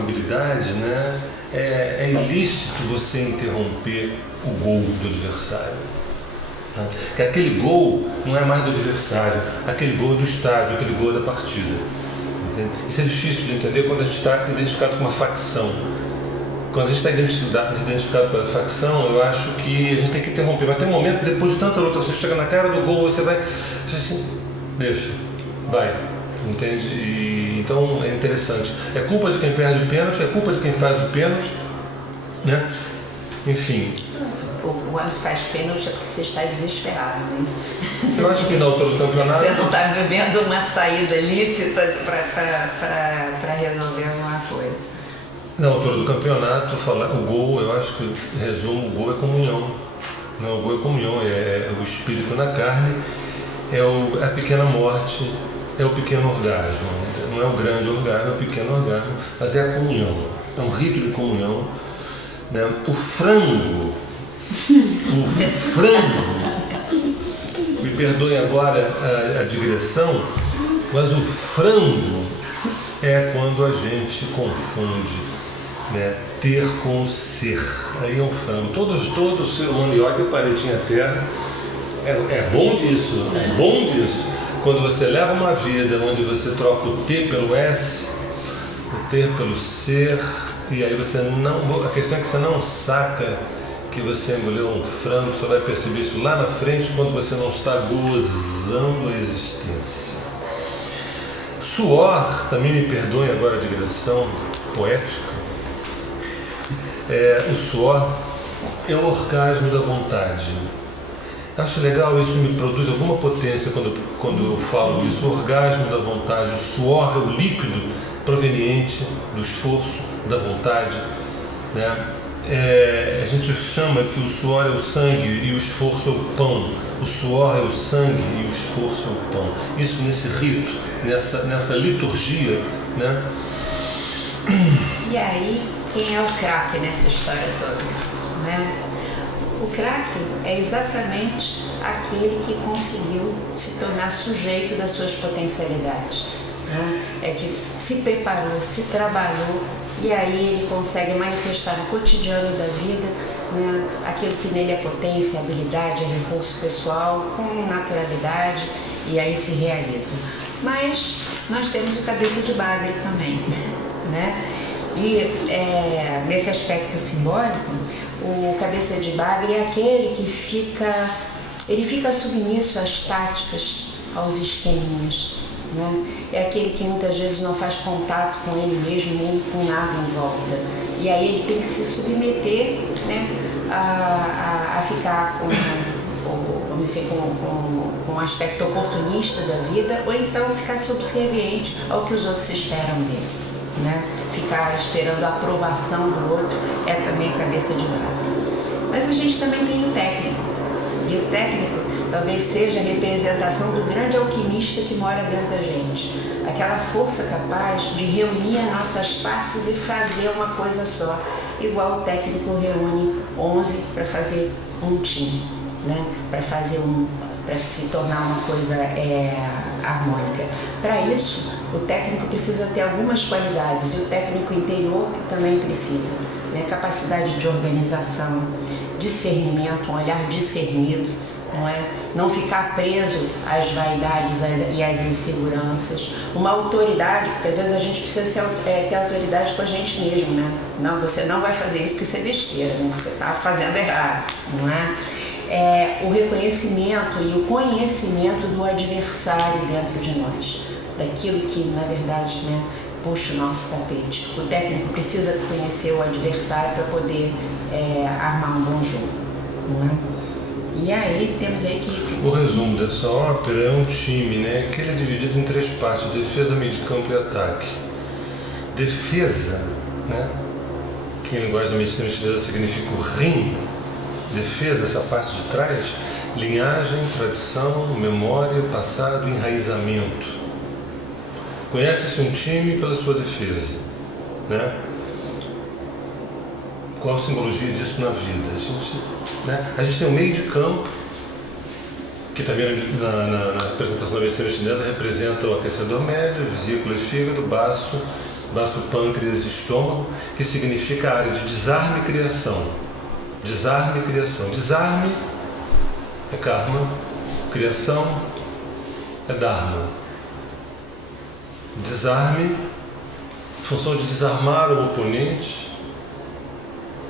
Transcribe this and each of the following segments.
habilidade, né? É ilícito você interromper o gol do adversário. Né? Que aquele gol não é mais do adversário, aquele gol é do estádio, aquele gol é da partida. Entende? Isso é difícil de entender quando a gente está identificado com uma facção. Quando a gente está identificado com a facção, eu acho que a gente tem que interromper. Mas tem um momento, depois de tanta luta, você chega na cara do gol, você vai assim, deixa, vai. Entende? Então é interessante. É culpa de quem perde o pênalti, é culpa de quem faz o pênalti, né? Enfim. Quando se faz pênalti é porque você está desesperado, não é isso? Eu acho que na altura do campeonato... Você não está vivendo uma saída lícita para resolver alguma coisa. Na altura do campeonato, o gol, eu acho que resumo, o gol é comunhão. Não, o gol é comunhão, é o espírito na carne, é a pequena morte, é o pequeno orgasmo. Não é o grande orgasmo, é o pequeno orgasmo, mas é a comunhão. É um rito de comunhão. Né? O frango, me perdoem agora a digressão, mas o frango é quando a gente confunde, né, ter com ser. Aí é um frango. Todo o seu mandioca e paletinha terra é bom disso, é bom disso. Quando você leva uma vida onde você troca o T pelo S, o ter pelo ser, e aí você não... A questão é que você não saca que você engoliu um frango, você vai perceber isso lá na frente quando você não está gozando a existência. Suor, também me perdoem agora a digressão poética, o suor é o orgasmo da vontade. Acho legal, isso me produz alguma potência quando eu falo isso, o orgasmo da vontade. O suor é o líquido proveniente do esforço, da vontade, né? A gente chama que o suor é o sangue e o esforço é o pão. O suor é o sangue e o esforço é o pão. Isso nesse rito, nessa liturgia, né? E aí, quem é o craque nessa história toda, né? O craque é exatamente aquele que conseguiu se tornar sujeito das suas potencialidades, né? É que se preparou, se trabalhou, e aí ele consegue manifestar no cotidiano da vida, né, aquilo que nele é potência, habilidade, é recurso pessoal, com naturalidade, e aí se realiza. Mas nós temos o cabeça de bagre também, né? E nesse aspecto simbólico, o cabeça de bagre é aquele que fica submisso às táticas, aos esqueminhas, né? É aquele que muitas vezes não faz contato com ele mesmo, nem com nada em volta. E aí ele tem que se submeter, né, a ficar vamos dizer, com um aspecto oportunista da vida, ou então ficar subserviente ao que os outros esperam dele, né? Ficar esperando a aprovação do outro é também cabeça de bagre. Mas a gente também tem o técnico, e o técnico talvez seja a representação do grande alquimista que mora dentro da gente. Aquela força capaz de reunir as nossas partes e fazer uma coisa só. Igual o técnico reúne 11 para fazer um time, né? Para se tornar uma coisa harmônica. Para isso, o técnico precisa ter algumas qualidades, e o técnico interior também precisa, né? Capacidade de organização, discernimento, um olhar discernido, não é? Não ficar preso às vaidades e às inseguranças. Uma autoridade, porque às vezes a gente precisa ter autoridade com a gente mesmo, né? Não, você não vai fazer isso porque isso é besteira, né? Você está fazendo errado, não é? O reconhecimento e o conhecimento do adversário dentro de nós, daquilo que, na verdade, né, puxa o nosso tapete. O técnico precisa conhecer o adversário para poder armar um bom jogo, não é? E aí temos a equipe. O resumo dessa ópera é um time, né, que ele é dividido em 3 partes: defesa, meio de campo e ataque. Defesa, né, que em linguagem da medicina chinesa significa o rim. Defesa, essa parte de trás, linhagem, tradição, memória, passado, enraizamento. Conhece-se um time pela sua defesa, né? Qual a simbologia disso na vida? A gente tem um meio de campo, que também na apresentação da medicina chinesa representa o aquecedor médio, vesícula e fígado, baço baço, pâncreas e estômago, que significa a área de desarme e criação. Desarme e criação. Desarme é karma, criação é dharma. Desarme, função de desarmar o oponente,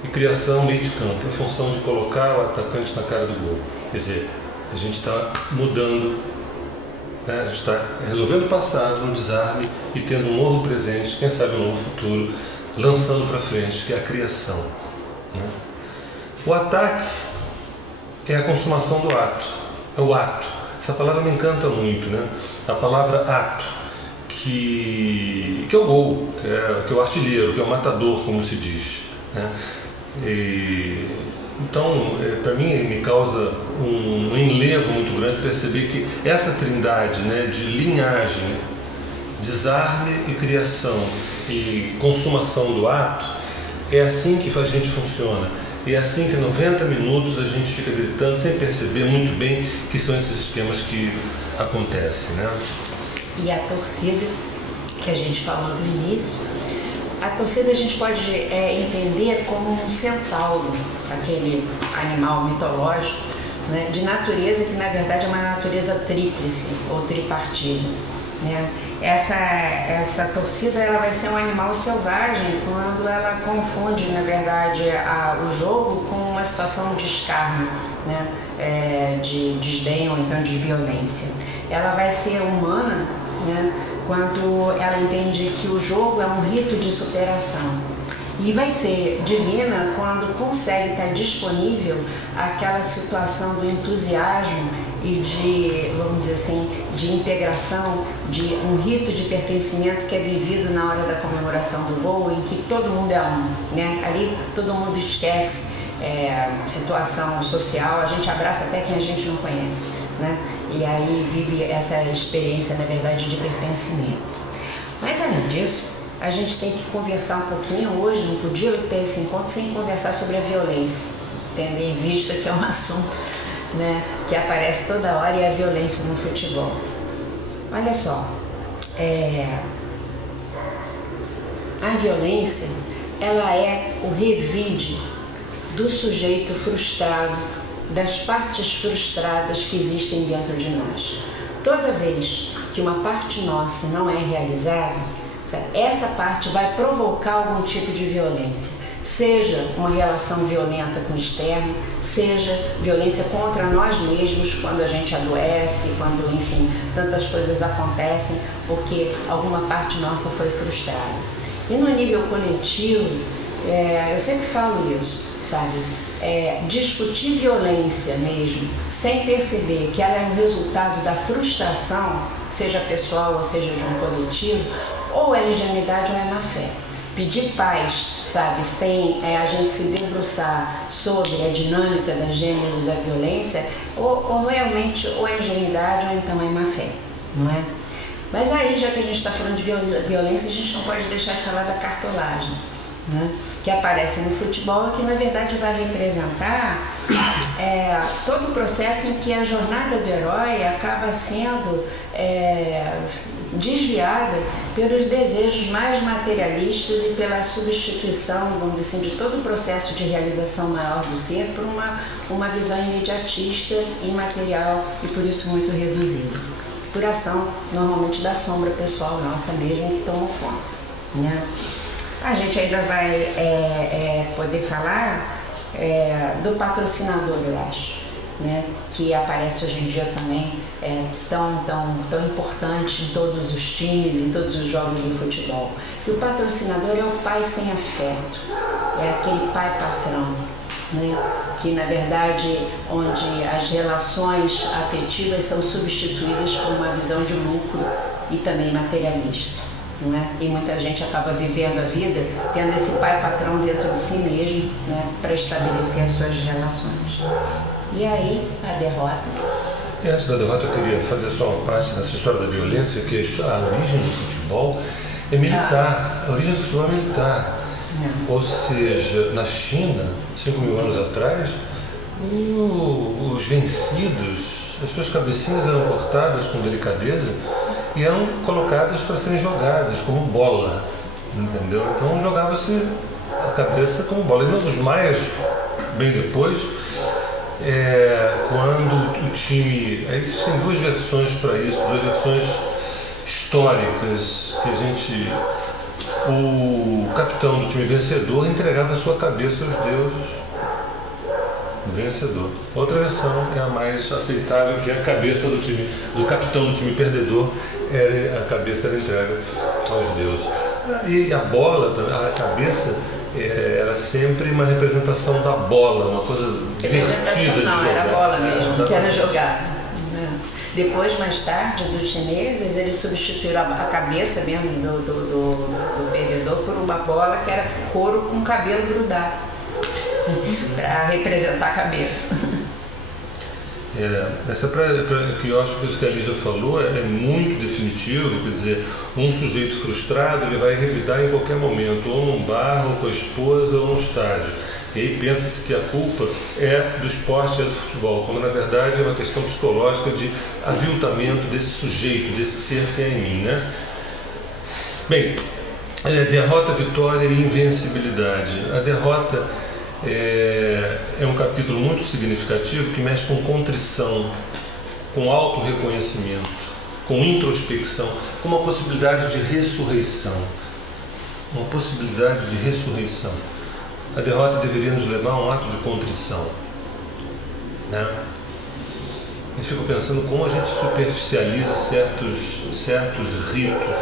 e criação, meio de campo, em função de colocar o atacante na cara do gol. Quer dizer, a gente está mudando, né? A gente está resolvendo o passado no desarme e tendo um novo presente, quem sabe um novo futuro, lançando para frente, que é a criação, né? O ataque é a consumação do ato, é o ato. Essa palavra me encanta muito, né? A palavra ato, que é o gol, que é o artilheiro, que é o matador, como se diz, né? Então, para mim, me causa um enlevo muito grande perceber que essa trindade, né, de linhagem, desarme e criação e consumação do ato, é assim que a gente funciona. E é assim que 90 minutos a gente fica gritando sem perceber muito bem que são esses esquemas que acontecem, né? E a torcida, que a gente falou no início, a torcida a gente pode entender como um centauro, aquele animal mitológico, né, de natureza que na verdade é uma natureza tríplice ou tripartida, né? Essa torcida ela vai ser um animal selvagem quando ela confunde na verdade o jogo com uma situação de escárnio, né, de desdém ou então de violência. Ela vai ser humana, né, quando ela entende que o jogo é um rito de superação. E vai ser divina quando consegue estar disponível àquela situação do entusiasmo e de, vamos dizer assim, de integração, de um rito de pertencimento que é vivido na hora da comemoração do gol, em que todo mundo é um, né? Ali todo mundo esquece situação social, a gente abraça até quem a gente não conhece, né? E aí vive essa experiência, na verdade, de pertencimento. Mas além disso, a gente tem que conversar um pouquinho hoje, não podia ter esse encontro sem conversar sobre a violência, tendo em vista que é um assunto, né, que aparece toda hora, e a violência no futebol. Olha só, a violência, ela é o revide do sujeito frustrado, das partes frustradas que existem dentro de nós. Toda vez que uma parte nossa não é realizada, essa parte vai provocar algum tipo de violência, seja uma relação violenta com o externo, seja violência contra nós mesmos, quando a gente adoece, quando, enfim, tantas coisas acontecem porque alguma parte nossa foi frustrada. E no nível coletivo, eu sempre falo isso, sabe? Discutir violência mesmo, sem perceber que ela é um resultado da frustração, seja pessoal ou seja de um coletivo, ou é ingenuidade ou é má fé. Pedir paz, sabe, sem a gente se debruçar sobre a dinâmica da gênese da violência, ou realmente ou é ingenuidade ou então é má fé, não é? Mas aí, já que a gente está falando de violência, a gente não pode deixar de falar da cartolagem, né? Que aparece no futebol e que na verdade vai representar todo o processo em que a jornada do herói acaba sendo desviada pelos desejos mais materialistas e pela substituição, vamos dizer assim, de todo o processo de realização maior do ser por uma visão imediatista, imaterial e por isso muito reduzida. Por ação, normalmente, da sombra pessoal nossa mesmo que tomou conta, né? A gente ainda vai poder falar do patrocinador, eu acho, né? Que aparece hoje em dia também tão importante em todos os times, em todos os jogos de futebol. E o patrocinador é o pai sem afeto, é aquele pai patrão, né? Que na verdade onde as relações afetivas são substituídas por uma visão de lucro e também materialista. Não é? E muita gente acaba vivendo a vida tendo esse pai patrão dentro de si mesmo, né, para estabelecer as suas relações. E aí, a derrota. E antes da derrota, eu queria fazer só uma parte dessa história da violência, que a origem do futebol é militar. A origem do futebol é militar. Não. Ou seja, na China, 5.000 anos atrás, os vencidos, as suas cabecinhas eram cortadas com delicadeza e eram colocadas para serem jogadas como bola, entendeu? Então jogava-se a cabeça como bola. E os maias, bem depois, quando o time... Aí tem duas versões para isso, duas versões históricas, que a gente... O capitão do time vencedor entregava a sua cabeça aos deuses. Vencedor. Outra versão é a mais aceitável, que é a cabeça do capitão do time perdedor, a cabeça era entregue aos deuses. E a bola, a cabeça, era sempre uma representação da bola, uma coisa divertida de jogar. Era a bola mesmo, que era jogada. Depois, mais tarde, dos chineses, eles substituíram a cabeça mesmo do perdedor por uma bola que era couro com cabelo grudado, para representar a cabeça. Essa que eu acho que isso que a Lígia falou é muito definitivo, quer dizer, um sujeito frustrado ele vai revidar em qualquer momento, ou num bar, ou com a esposa, ou no estádio. E aí pensa-se que a culpa é do esporte, é do futebol, quando na verdade é uma questão psicológica de aviltamento desse sujeito, desse ser que é em mim, né? Bem, derrota, vitória e invencibilidade. A derrota é um capítulo muito significativo que mexe com contrição, com auto-reconhecimento, com introspecção, com uma possibilidade de ressurreição. Uma possibilidade de ressurreição. A derrota deveria nos levar a um ato de contrição, né? Eu fico pensando como a gente superficializa certos ritos,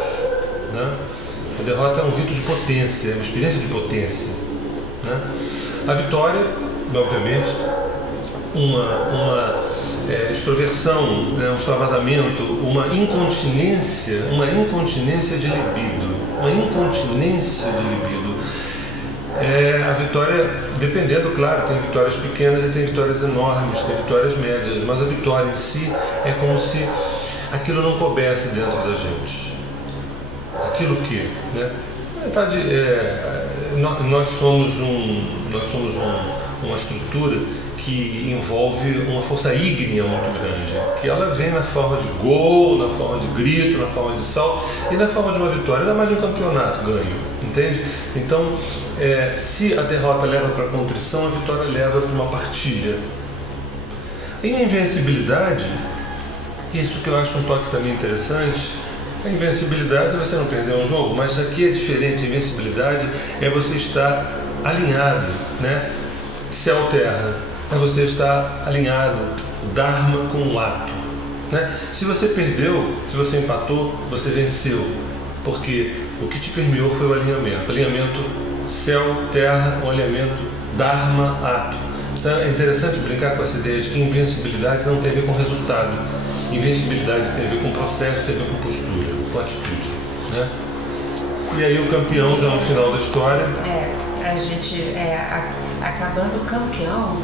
né? A derrota é um rito de potência, é uma experiência de potência, né? A vitória, obviamente, uma extroversão, né? Um extravasamento, uma incontinência de libido, uma incontinência de libido. A vitória, dependendo, claro, tem vitórias pequenas e tem vitórias enormes, tem vitórias médias, mas a vitória em si é como se aquilo não coubesse dentro da gente. Aquilo que, né? Na verdade, nós somos uma estrutura que envolve uma força ígnea muito grande, que ela vem na forma de gol, na forma de grito, na forma de salto e na forma de uma vitória, ainda mais de um campeonato ganho, entende? Então, se a derrota leva para a contrição, a vitória leva para uma partilha. Em a invencibilidade, isso que eu acho um toque também interessante, a invencibilidade é você não perder um jogo, mas aqui é diferente. A invencibilidade é você estar alinhado, né? Céu-terra, é você estar alinhado, Dharma com o ato, né? Se você perdeu, se você empatou, você venceu, porque o que te permeou foi o alinhamento céu-terra, um alinhamento Dharma-ato. Então é interessante brincar com essa ideia de que invencibilidade não tem a ver com resultado, invencibilidade tem a ver com processo, tem a ver com postura, com atitude, né? E aí o campeão já no final da história... A gente, acabando o campeão,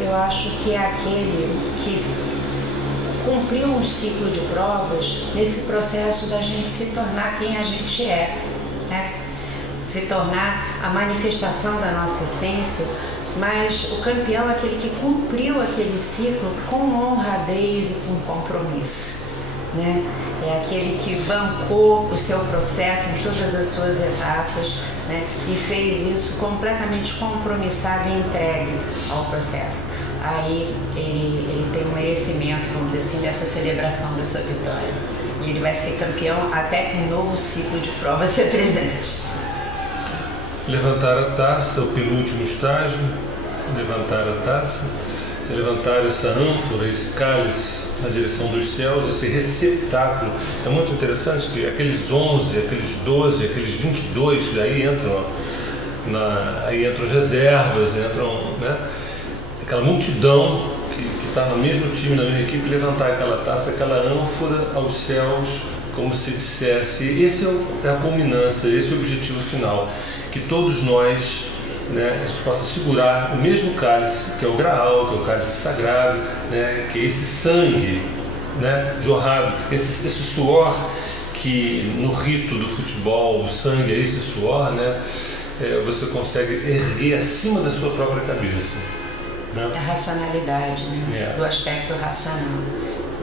eu acho que é aquele que cumpriu um ciclo de provas nesse processo da gente se tornar quem a gente é, né? Se tornar a manifestação da nossa essência, mas o campeão é aquele que cumpriu aquele ciclo com honradez e com compromisso, né? É aquele que bancou o seu processo em todas as suas etapas, né? E fez isso completamente compromissado e entregue ao processo. Aí ele tem um merecimento, vamos dizer assim, dessa celebração da sua vitória. E ele vai ser campeão até que um novo ciclo de provas se apresente. Levantar a taça, o penúltimo estágio, levantar a taça, se levantar essa ânfora, esse cálice na direção dos céus, esse receptáculo. É muito interessante que aqueles 11, aqueles 12, aqueles 22, que aí entram, aí entram as reservas, né? Aquela multidão que está no mesmo time, na mesma equipe, levantar aquela taça, aquela ânfora aos céus, como se dissesse, esse é a culminância, esse é o objetivo final, que todos nós, né, a gente possa segurar o mesmo cálice, que é o Graal, que é o cálice sagrado, né, que é esse sangue, né, jorrado, esse suor que no rito do futebol, o sangue é esse suor, né, você consegue erguer acima da sua própria cabeça. Né? A racionalidade, né? Do aspecto racional.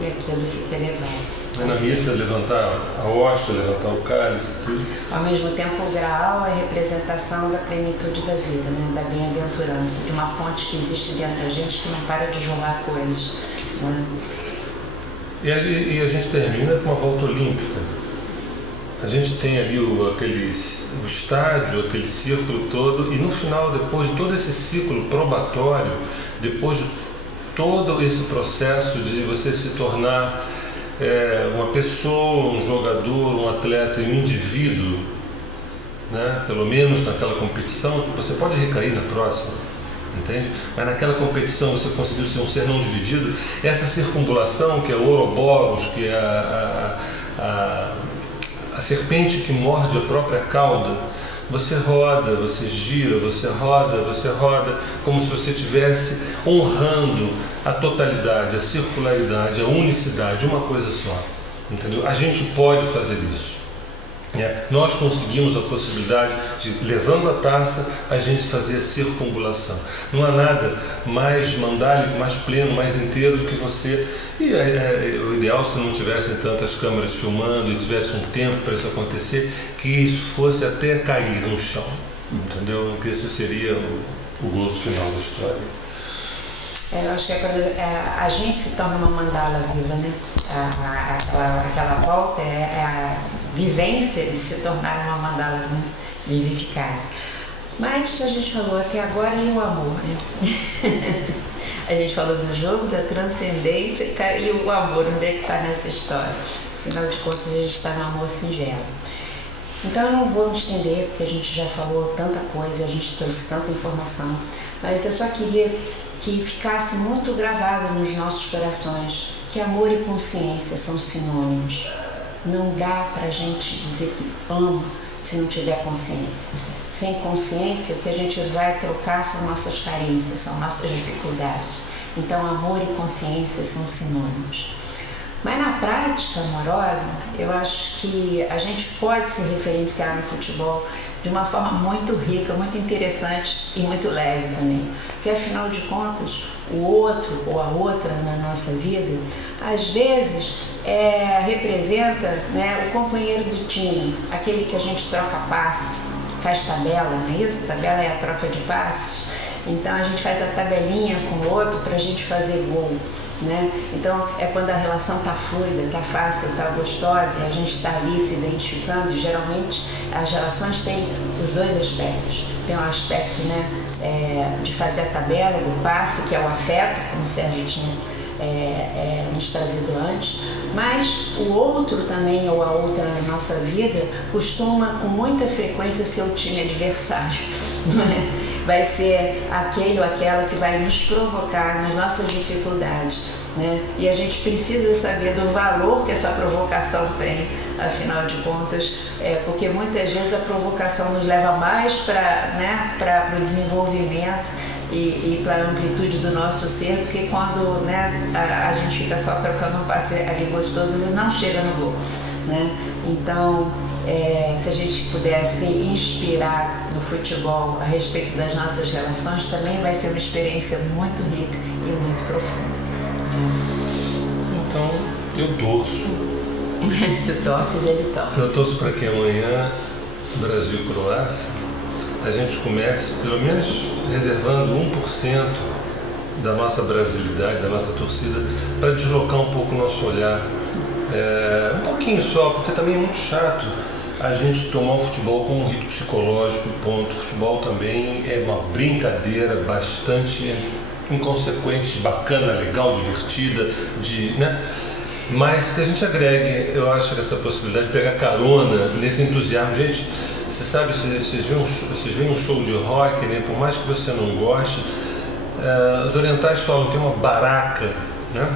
e aquilo fica elevado. Na missa, levantar a hóstia, levantar o cálice, tudo. Ao mesmo tempo, o graal é a representação da plenitude da vida, né? Da bem-aventurança, de uma fonte que existe dentro da gente que não para de jorrar coisas. Né? E a gente termina com uma volta olímpica. A gente tem ali o estádio, aquele círculo todo, e no final, depois de todo esse ciclo probatório, depois de todo esse processo de você se tornar uma pessoa, um jogador, um atleta e um indivíduo, né? Pelo menos naquela competição, você pode recair na próxima, entende? Mas naquela competição você conseguiu ser um ser não dividido. Essa circunambulação, que é o Ouroboros, que é a serpente que morde a própria cauda, você roda, você gira, você roda, como se você estivesse honrando a totalidade, a circularidade, a unicidade, uma coisa só. Entendeu? A gente pode fazer isso. Nós conseguimos a possibilidade de, levando a taça, a gente fazer a circunambulação. Não há nada mais mandálico, mais pleno, mais inteiro do que você. E o ideal, se não tivessem tantas câmeras filmando e tivesse um tempo para isso acontecer, que isso fosse até cair no chão, entendeu? Que isso seria o gozo final da história. Eu acho que é quando a gente se torna uma mandala viva, né? Aquela volta é a vivência de se tornar uma mandala, né? Vivificada. Mas a gente falou até agora e o amor, né? A gente falou do jogo, da transcendência e o amor, onde é que está nessa história? Afinal de contas, a gente está no amor singelo. Então eu não vou me estender, porque a gente já falou tanta coisa, a gente trouxe tanta informação, mas eu só queria que ficasse muito gravado nos nossos corações que amor e consciência são sinônimos. Não dá para a gente dizer que ama se não tiver consciência. Sem consciência, o que a gente vai trocar são nossas carências, são nossas dificuldades. Então, amor e consciência são sinônimos. Mas na prática amorosa, eu acho que a gente pode se referenciar no futebol de uma forma muito rica, muito interessante e muito leve também. Porque, afinal de contas, o outro ou a outra na nossa vida, às vezes, representa, né, o companheiro do time, aquele que a gente troca passe, faz tabela, não é isso? Tabela é a troca de passes. Então, a gente faz a tabelinha com o outro para a gente fazer gol. Né? Então é quando a relação está fluida, está fácil, está gostosa e a gente está ali se identificando. E geralmente as relações têm os dois aspectos. Tem um aspecto, né, de fazer a tabela do passe, que é o afeto, como o Sérgio tinha nos trazido antes, mas o outro também, ou a outra na nossa vida, costuma com muita frequência ser o time adversário, não é? Vai ser aquele ou aquela que vai nos provocar nas nossas dificuldades, né? E a gente precisa saber do valor que essa provocação tem, afinal de contas, porque muitas vezes a provocação nos leva mais para o desenvolvimento e para a amplitude do nosso ser, do que quando, né, a gente fica só trocando um passe ali gostoso, às vezes não chega no gol, né? Então, se a gente pudesse inspirar no futebol a respeito das nossas relações, também vai ser uma experiência muito rica e muito profunda. Então, eu torço. Tu torces, ele torce. Eu torço para que amanhã, Brasil e Croácia, a gente comece, pelo menos reservando 1% da nossa brasilidade, da nossa torcida, para deslocar um pouco o nosso olhar. Um pouquinho só, porque também é muito chato a gente tomar o futebol como um rito psicológico, ponto. O futebol também é uma brincadeira bastante inconsequente, bacana, legal, divertida, né? Mas que a gente agregue, eu acho, essa possibilidade de pegar carona nesse entusiasmo. Gente, você sabe, vocês veem um show de rock, né? Por mais que você não goste, os orientais falam que tem uma baraca, né?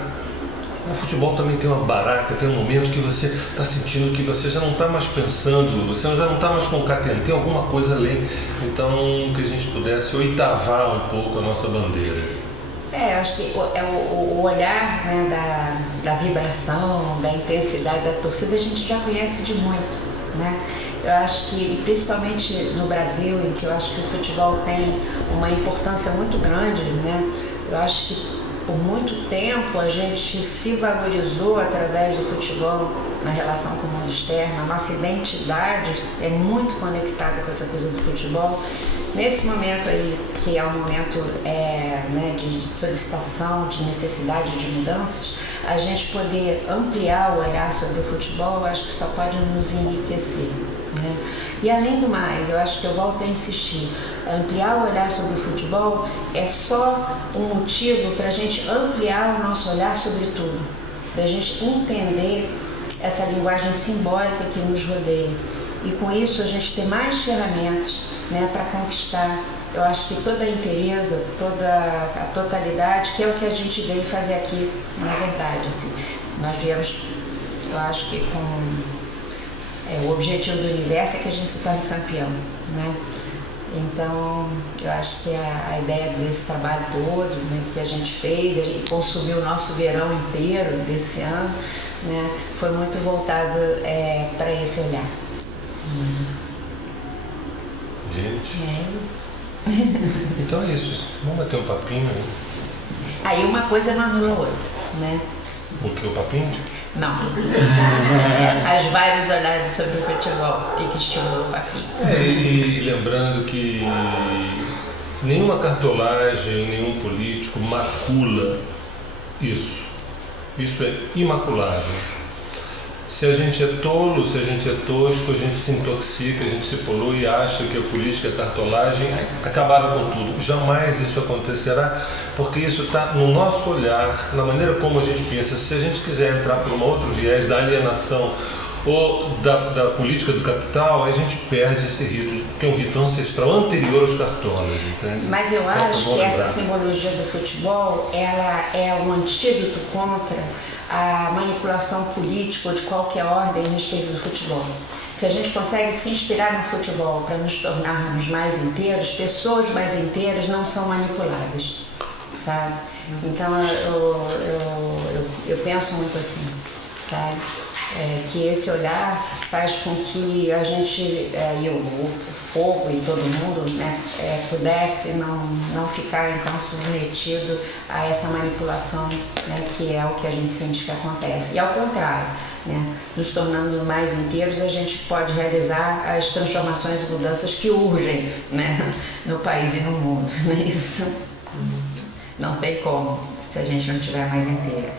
O futebol também tem uma baraca, tem um momento que você está sentindo que você já não está mais pensando, você já não está mais concatenando, tem alguma coisa além. Então, que a gente pudesse oitavar um pouco a nossa bandeira. Acho que o olhar, né, da vibração, da intensidade da torcida, a gente já conhece de muito, né? Eu acho que, principalmente no Brasil, em que eu acho que o futebol tem uma importância muito grande, né? Eu acho que por muito tempo a gente se valorizou através do futebol na relação com o mundo externo, a nossa identidade é muito conectada com essa coisa do futebol. Nesse momento aí, que é um momento né, de solicitação, de necessidade de mudanças, a gente poder ampliar o olhar sobre o futebol, eu acho que só pode nos enriquecer, né? E além do mais, eu acho que eu volto a insistir, ampliar o olhar sobre o futebol é só um motivo para a gente ampliar o nosso olhar sobre tudo, da gente entender essa linguagem simbólica que nos rodeia. E com isso a gente ter mais ferramentas, né, para conquistar, eu acho que toda a inteireza, toda a totalidade, que é o que a gente veio fazer aqui, na verdade. Assim, nós viemos, eu acho que o objetivo do universo é que a gente se torne campeão, né? Então, eu acho que a ideia desse trabalho todo, né, que a gente fez, a gente consumiu o nosso verão inteiro desse ano, né, foi muito voltado para esse olhar. Gente. É isso. Então é isso. Vamos bater um papinho. Aí uma coisa não anula a outra, né? O que? O papinho? Não. As vários olhares sobre o futebol que estimula o papinho. E lembrando que nenhuma cartolagem, nenhum político macula isso. Isso é imaculável. Se a gente é tolo, se a gente é tosco, a gente se intoxica, a gente se polui e acha que a política e a cartolagem acabaram com tudo. Jamais isso acontecerá, porque isso está no nosso olhar, na maneira como a gente pensa. Se a gente quiser entrar por um outro viés da alienação ou da política do capital, a gente perde esse rito, que é um rito ancestral anterior aos cartolas, entende? Mas eu acho que essa simbologia do futebol, ela é um antídoto contra a manipulação política ou de qualquer ordem a respeito do futebol. Se a gente consegue se inspirar no futebol para nos tornarmos mais inteiros, pessoas mais inteiras não são manipuláveis, sabe? Então eu penso muito assim, sabe? Que esse olhar faz com que a gente, e o povo e todo mundo, né, pudesse não ficar então submetido a essa manipulação, né, que é o que a gente sente que acontece. E ao contrário, né, nos tornando mais inteiros, a gente pode realizar as transformações e mudanças que urgem, né, no país e no mundo. Né? Isso não tem como se a gente não estiver mais inteiro.